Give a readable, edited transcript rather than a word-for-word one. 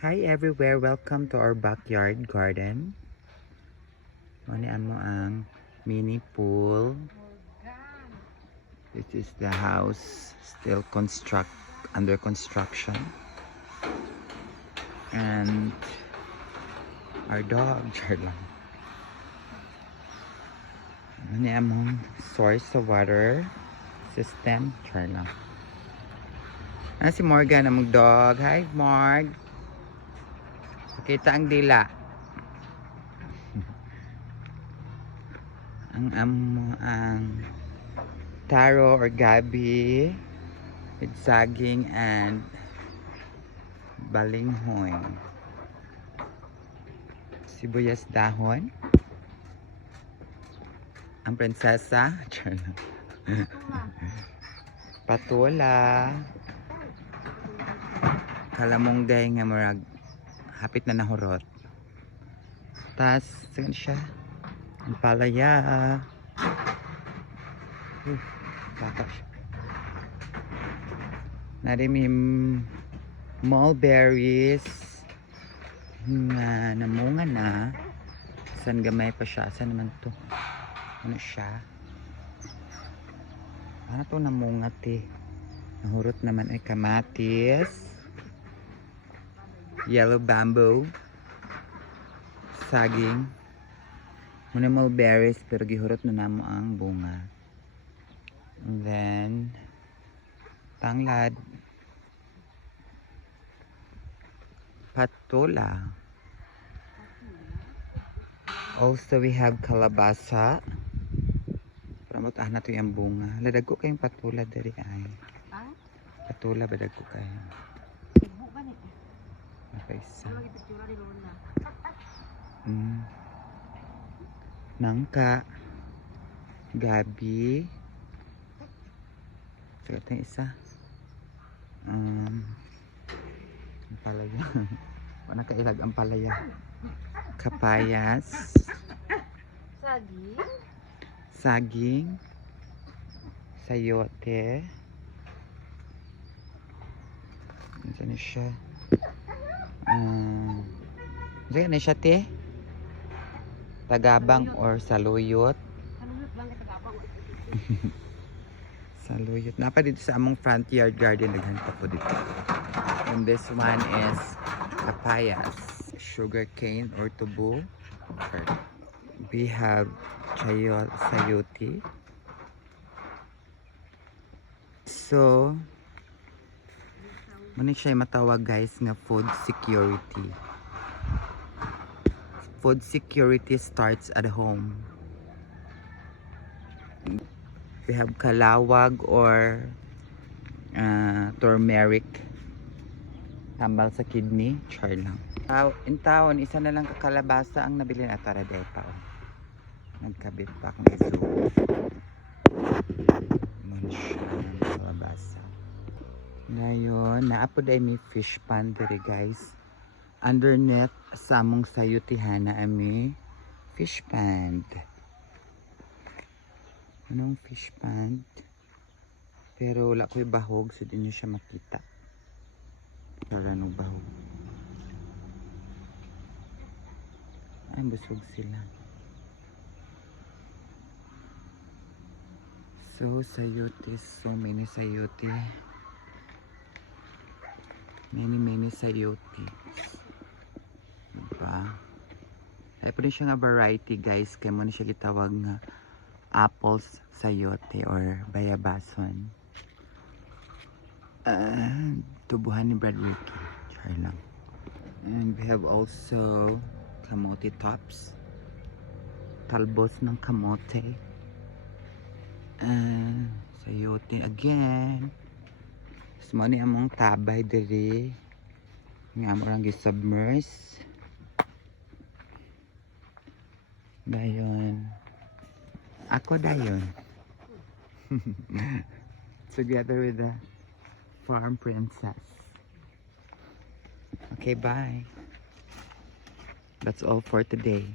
Hi everywhere, welcome to our backyard garden. Ano mo ang mini pool. This is the house still under construction. And our dog, char lang. Ano among source of water system, char lang. Si Morgan among dog. Hi Morg. Kita ang dila. ang taro or gabi with saging and balinghoy. Sibuyas dahon. Ang prinsesa. Patola. Kalamongday nga murag hapit na nahurot. Tas, saan siya? Ang palaya. Baka siya. Narimim mulberries nga namunga na. San gamay pa siya? Saan naman to? Ano siya? Ano to namungat eh? Nahurot naman ay kamatis. Yellow bamboo. Saging. Muna mulberries pero gihurot na namo ang bunga. And then tanglad. Patola. Also we have kalabasa. Pramot na to yung bunga. Ladag ko kayong patola dari ay. Patola ba dag ko kayo? Isa. Nangka. Gabi. Sagot na isa. Palaya. Wala kailag ang palaya. Kapayas. Saging. Saging. Sayote. Ano na siya? Ano na siya te? Tagabang or saluyot. Saluyot. Napa dito sa among front yard garden. Naghanta po dito. And this one is papayas. Sugar cane or tubo. We have sayote. So, muna siya matawag guys nga food security. Food security starts at home. We have kalawag or turmeric. Tambal sa kidney. Char lang. In town, isa na lang kakalabasa ang nabili na taradeta. Nagkabit pa akong zoo. Kalabasa. Ngayon, naapod ay may fish pond diri guys. Underneath sa among sayutihan na ami fish pond. Anong fish pond? Pero wala ko'y bahog so di nyo siya makita. Para no bahog. Ay, busog sila. So, sayote. So many sayote. Many sayote. Diba? Ay po rin siya nga variety guys. Kaya mo na siya gitawag nga apples sayote or bayabason. Tubuhan ni Brad Ricky. Char lang. And we have also kamote tops. Talbos ng kamote. Sayote again. Smo ni among tabay diri. Nga among gi-submerse. Dayon. Ako dayon. Together with the farm princess. Okay, bye. That's all for today.